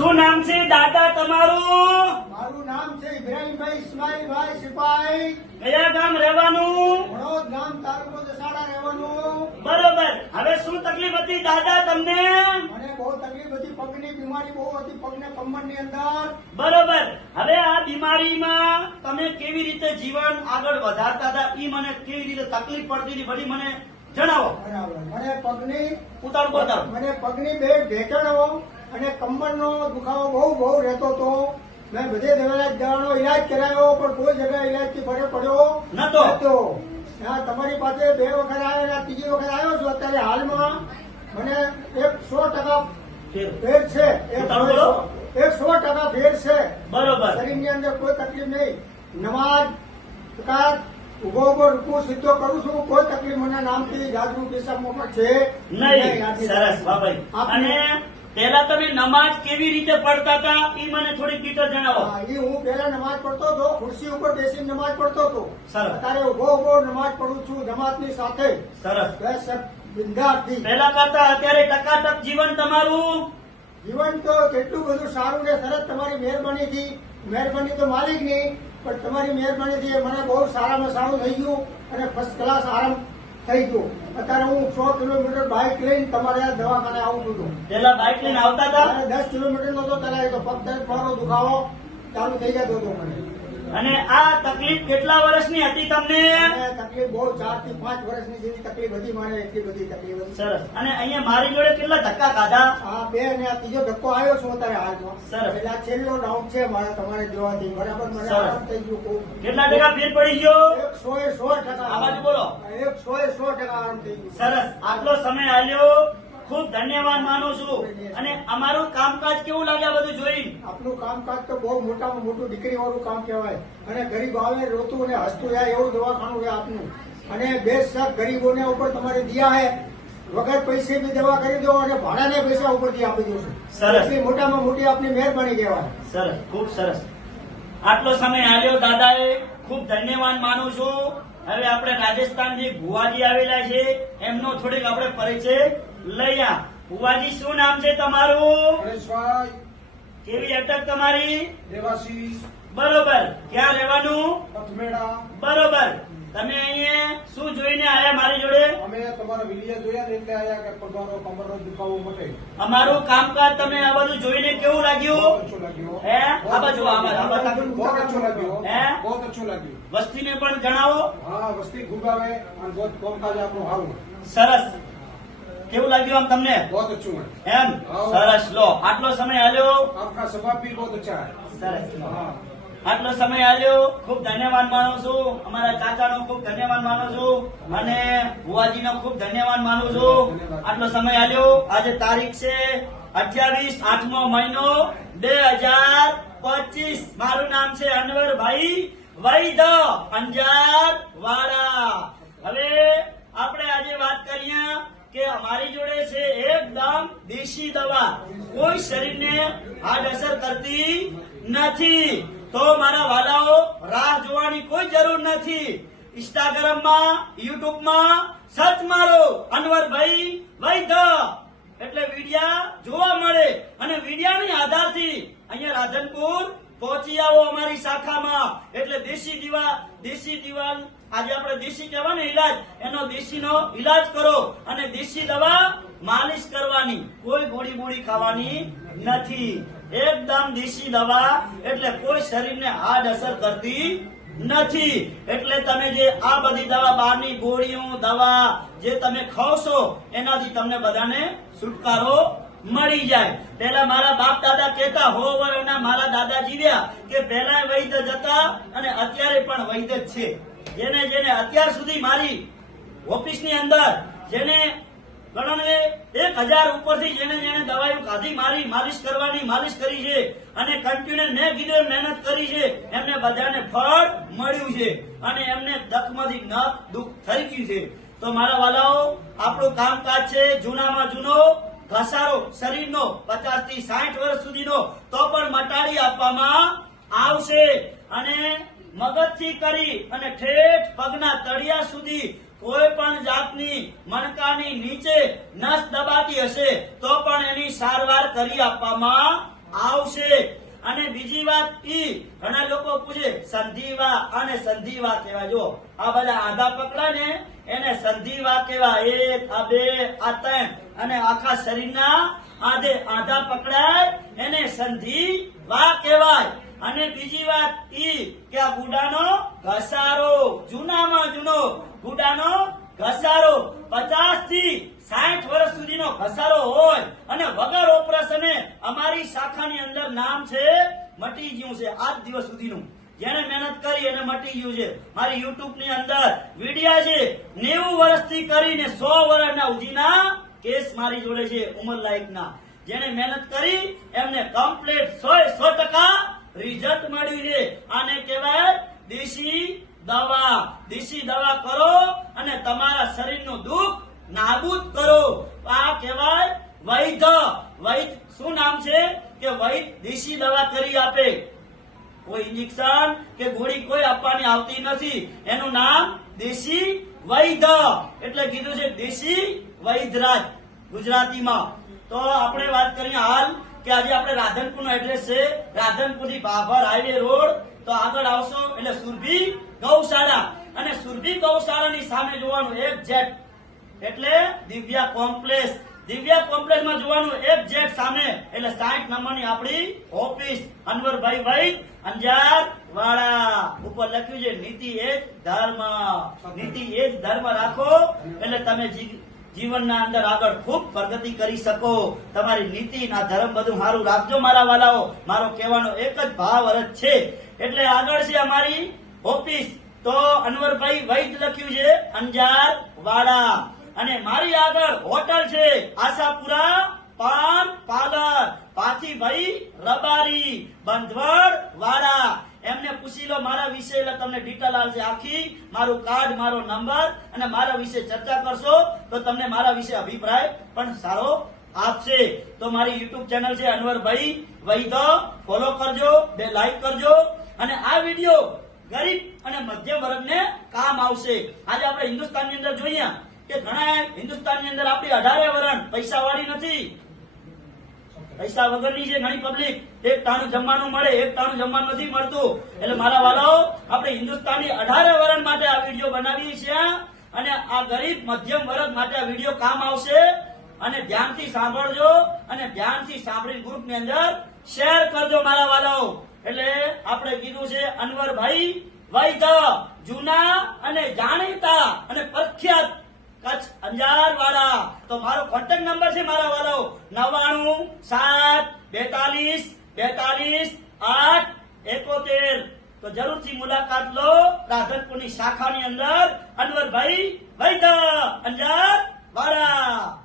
શું નામ છે? દાદા તમારું? મારું નામ છે ઇબ્રાહીમભાઈ ઇસ્માઈલભાઈ સિપાઈ. કયા ગામ રહેવાનું? વડોદ ગામ તાલુકો દસાડા રહેવાનું. બરોબર. હવે શું તકલીફ હતી દાદા તમને? મને બહુ તકલીફ હતી પગની બીમારી બહુ હતી પગને કમરની અંદર. બરોબર. હવે આ બીમારીમાં તમે કેવી રીતે જીવન આગળ વધારતા હતા? ઈ મને કેવી રીતે તકલીફ પડતી હતી? બધી મને જણાવો. બરાબર. મને પગની ઉતાર બતાવો મને પગની બે ઢેચણો અને કમરનો દુખાવો બહુ બહુ રહેતો હતો. મેં બધે દવાના દવાનો ઇલાજ કરાયો પણ કોઈ જગ્યાએ ઇલાજથી ફરક પડ્યો નતો. તમારી પાસે બે વખત આવ્યો અને ત્રીજી વખત આવ્યો છું અત્યારે હાલમાં. મને એક સો ટકા ફેર. ફેર છે. એક સો ટકા ફેર છે. બરોબર. શરીરની અંદર કોઈ તકલીફ નહીં. નમાજ પ્રકાર ઊભો ઊભો રૂકુ સીધો કરું છું. કોઈ તકલીફ મને નામથી જાગૃતિ પણ છે. નહીં. સરસ બાબાઈ અને પેલા તમે નમાજ કેવી રીતે પડતા હતા એ મને થોડીક ડિટેલ જણાવો. એ હું પેલા નમાજ પડતો હતો ખુરશી ઉપર બેસીને નમાજ પડતો હતો. સરસ. અત્યારે ઊભો ઊભો નમાજ પડું છું નમાજની સાથે. સરસ. બસ બિંદાસથી પેલા કરતા અત્યારે ટકાટક જીવન તમારું? જીવન તો કેટલું બધું સારું ને સરસ તમારી મહેરબાનીથી. મહેરબાની તો માલિકની પણ તમારી મહેરબાનીથી મને બહુ સારામાં સારું થઈ ગયું અને ફર્સ્ટ ક્લાસ આરામ થઈ ગયો. અત્યારે હું સો કિલોમીટર બાઇક લઈને તમારે આ દવાખાને આવું છું પેલા બાઇક લઈને આવતા હતા? દસ કિલોમીટર નતો ચલાવ્યો તો પગ દર્દ મારો દુખાવો ચાલુ થઈ જતો હતો મને. અને આ તકલીફ કેટલા વર્ષની હતી તમને? તકલીફ બહુ ચારથી પાંચ વર્ષની જેવી તકલીફ હતી મારે એટલી બધી તકલીફ હતી. સરસ. અને અહીંયા મારી જોડે કેટલા ધક્કા ખાધા? હા બે અને આ ત્રીજો ધક્કો આવ્યો છું અત્યારે હાલમાં. સરસ. એટલે આ છેલ્લો રાઉન્ડ છે મારે તમારે જોવાથી. બરાબર? મને આરામ થઈ ગયું. કેટલા ટકા ફેર પડી ગયો? એક સો એ સો ટકા. આ બોલો. એક સો એ સો ટકા આરામ થઈ ગયું. સરસ. આટલો સમય આલ્યો. ખૂબ ધન્યવાદ માનું છું. અને અમારું કામકાજ કેવું લાગે આ બધું જોઈ આપનું કામકાજ તો બહુ મોટામાં મોટું દીકરી વાળું કામ કહેવાય. અને ગરીબ આવે રોતું અને હસતું જાય એવું દવાખાનું છે આપનું. અને બે શક ગરીબોને ઉપર તમારે દિયા હે. વગર પૈસે બી દવા કરી દો અને ભાડાને પૈસા ઉપરથી આપી દો સરસ. મોટામાં મોટી આપની મહેરબાની કહેવાય. સરસ ખૂબ સરસ. આટલો સમય આલ્યો દાદાએ ખૂબ ધન્યવાદ માનું છું. હવે આપણે રાજસ્થાનથી ભુવાજી આવેલા છે. એમનો થોડીક આપણે પરિચય લઈ આ. ભુવાજી શું નામ છે તમારું? કેવી અટક તમારી? દેવાશી બરોબર. ક્યાં રહેવાનું? પથમેડા બરોબર. તમે અહીંયા શું જોઈને આયા મારી જોડે? અમે તમારા વીડિયો જોયા ને એટલે આયા કે પગનો કમરનો દુખાવો મટે. અમારું કામકાજ તમે આ બધું જોઈને કેવું લાગ્યું? હે? આ બાજુ. બહુ અચ્છું લાગ્યું. હે? બહુ અચ્છું લાગ્યું. વસ્તીને પણ જણાવો. હા વસ્તી ગુગાવે અને બહુ કામકાજ આપણું સારું સરસ. કેવું લાગ્યું આમ તમને? બહુત અચ્છું એમ? સરસ. લો આટલો સમય આલ્યો. આપકા સ્વભાવ ભી બહુત અચ્છા. સરસ. આટલો સમય આલ્યો. ખૂબ ધન્યવાદ માનું છું. અમારા ચાચાનો ખૂબ ધન્યવાદ માનું છું. અને ભુવાજીનો ખૂબ ધન્યવાદ માનું છું. આટલો સમય આલ્યો. આજે તારીખ છે અઠ્યાવીસ આઠમો મહિનો બે હજાર પચીસ. મારું નામ છે અનવરભાઈ વૈદ અંજાર વાળા હવે કે અમારી જોડે છે એકદમ દેશી દવા. કોઈ શરીરને હાડ અસર કરતી નથી. તો મારા વાલાઓ, રાહ જોવાની કોઈ જરૂર નથી. ઇન્સ્ટાગ્રામમાં યુટ્યુબમાં સર્ચ મારો. અનવરભાઈ વૈધ એટલે વિડિયા જોવા મળે. અને વિડિયાની આધારથી અહીંયા રાધનપુર પહોંચી આવો અમારી શાખામાં. એટલે દેશી દીવા, દેશી દિવાલ, આજે આપણે દેશી કહેવાય ને ઈલાજ, એનો દેશીનો ઈલાજ કરો અને દેશી દવા માલિશ કરવાની. કોઈ ગોળી બોળી ખાવાની નથી. એકદમ દેશી દવા, એટલે કોઈ શરીરને હાડ અસર કરતી નથી. એટલે તમે જે આ બધી દવા, બહારની ગોળીઓ, દવા જે તમે ખાવશો, એનાથી તમને બધાને છુટકારો મળી જાય. પેલા મારા બાપ દાદા કહેતા, હો વર્ષના મારા દાદા જીવ્યા કે પહેલા વૈદ હતા અને અત્યારે પણ વૈદ જ છે. જેને જેને અત્યાર સુધી મારી ઓફિસની અંદર જેને ગણને એક હજાર ઉપરથી જેને જેને દવાઈઓ ખાધી મારી, માલિશ કરવાની માલિશ કરી છે અને કન્ટિન્યુ મેં કીધું, મહેનત કરી છે, એમને બધાને ફળ મળ્યું છે અને એમને દખમાંથી નખ દુઃખ થઈ ગયું છે. તો મારા વાલાઓ, આપણું કામકાજ છે જૂનામાં જૂનો ઘસારો શરીરનો પચાસથી સાઠ વર્ષ સુધીનો, તો પણ મટાડી આપવામાં આવશે. અને મગજથી કરી અને ઠેઠ પગના તળિયા સુધી કોઈ પણ જાતની મણકાની નીચે નસ દબાતી હશે, તો પણ એની સારવાર કરી આપવામાં આવશે. અને બીજી વાત ઈ, ઘણા લોકો પૂછે, સંધિવા અને સંધિવા કહેવા જો આ બધા આધા પકડા ને એને સંધિવા કહેવા એક, આ બે, આ ત્રણ. અને આખા શરીરના આધે આધા પકડાય, એને સંધિવા કહેવાય. અને બીજી વાત ઈ કે આ ગુડાનો ઘસારો, જૂનામાં જૂનો ગુડાનો ઘસારો પચાસથી સાઠ વર્ષ સુધીનો ઘસારો હોય. અને વગર ઓપરેશને અમારી શાખાની અંદર નામ છે મટી ગયું છે, આજ દિવસ સુધીનું. જેને મહેનત કરી એને મટી ગયું છે. મારી યુટ્યુબની અંદર વિડિયા છે, નેવું વર્ષથી કરીને સો વર્ષના ઉધીના કેસ મારી જોડે છે ઉંમર લાયકના. જેને મહેનત કરી, એમને કમ્પ્લીટ સો સો ટકા રિઝલ્ટ મળ્યું છે આને કહેવાય દેશી દવા. દેશી દવા કરો અને તમારા શરીરનું દુઃખ નાબૂદ કરો. આ કહેવાય વૈધ. વૈધ શું નામ છે? કે વૈધ દેશી દવા કરી આપે. કોઈ ઇન્જેક્શન કે ગોળી કોઈ આપવાની આવતી નથી. એનું નામ દેશી વૈધ એટલે કીધું છે દેશી વૈધરાજ ગુજરાતીમાં. તો આપણે વાત કરીએ હાલ કે આજે આપણે રાધનપુર નો એડ્રેસ છે. રાધનપુરથી ભાભર હાઈવે રોડ. તો આગળ આવશો એટલે સુરભી ગૌશાળા. અને સુરભી ગૌશાળાની સામે જોવાનું એક જેટ એટલે દિવ્યા કોમ્પ્લેક્સ દિવ્યા કોમ્પ્લેક્સમાં જોવાનું એક જેટ સામે. એટલે સાઠ નંબરની આપણી ઓફિસ. અનવરભાઈ ભાઈ અંજાર વાળા ઉપર લખ્યું છે, નીતિ એ ધર્મ. નીતિ એ ધર્મ રાખો. એટલે તમે જીવનના અંદર આગળ ખૂબ પ્રગતિ કરી શકો. તમારી નીતિ ના ધર્મ બધું સારું રાખજો મારા વાલાઓ. મારો કહેવાનો એક જ ભાવ અરજ છે. એટલે આગળ છે અમારી ઓફિસ. તો અનવરભાઈ વૈદ લખ્યું છે અંજાર વાડા અને મારી આગળ હોટલ છે, આશાપુરા પાન પાર્લર. પાથીભાઈ રબારી, બંધવડ વાડા એમને પૂછી લો મારા વિશે, એટલે તમને ડિટેલ આવશે આખી. મારું કાર્ડ મારો નંબર અને મારા વિશે ચર્ચા કરશો, તો તમને મારા વિશે અભિપ્રાય પણ સારો આપશે. તો મારી યુટ્યુબ ચેનલ છે અનવરભાઈ તો ફોલો કરજો, બે લાઈક કરજો. અને આ વીડિયો ગરીબ અને મધ્યમ વર્ગને કામ આવશે. આજે આપણે હિન્દુસ્તાનની અંદર જોઈએ. કે ઘણા હિન્દુસ્તાનની અંદર આપણી અઢારે વરણ પૈસા વાળી નથી. પૈસા વગરની છે ઘણી પબ્લિક એક ટાણું જમવાનું મળે, એક ટાણું જમવાનું નથી મળતું. એટલે મારા વાલાઓ, આપણે હિન્દુસ્તાનની અઢારે વરણ માટે આ વીડિયો બનાવીએ છીએ, અને આ ગરીબ મધ્યમ વર્ગ માટે આ વીડિયો કામ આવશે. અને ધ્યાનથી સાંભળજો, અને ધ્યાનથી સાંભળી ગ્રુપની અંદર શેર કરજો મારા વાલાઓ. એટલે આપણે કીધું છે, અનવરભાઈ વૈધ જૂના અને જાણીતા અને પ્રખ્યાત કચ્છ અંજાર વાળા તો મારો કોન્ટેક્ટ નંબર છે મારા વાળાઓ. નવ્વાણું, સાત, બેતાલીસ બેતાલીસ, આઠ, એકોતેર. તો જરૂરથી મુલાકાત લો રાધનપુરની શાખાની અંદર. અનવરભાઈ વૈદા અંજાર વાળા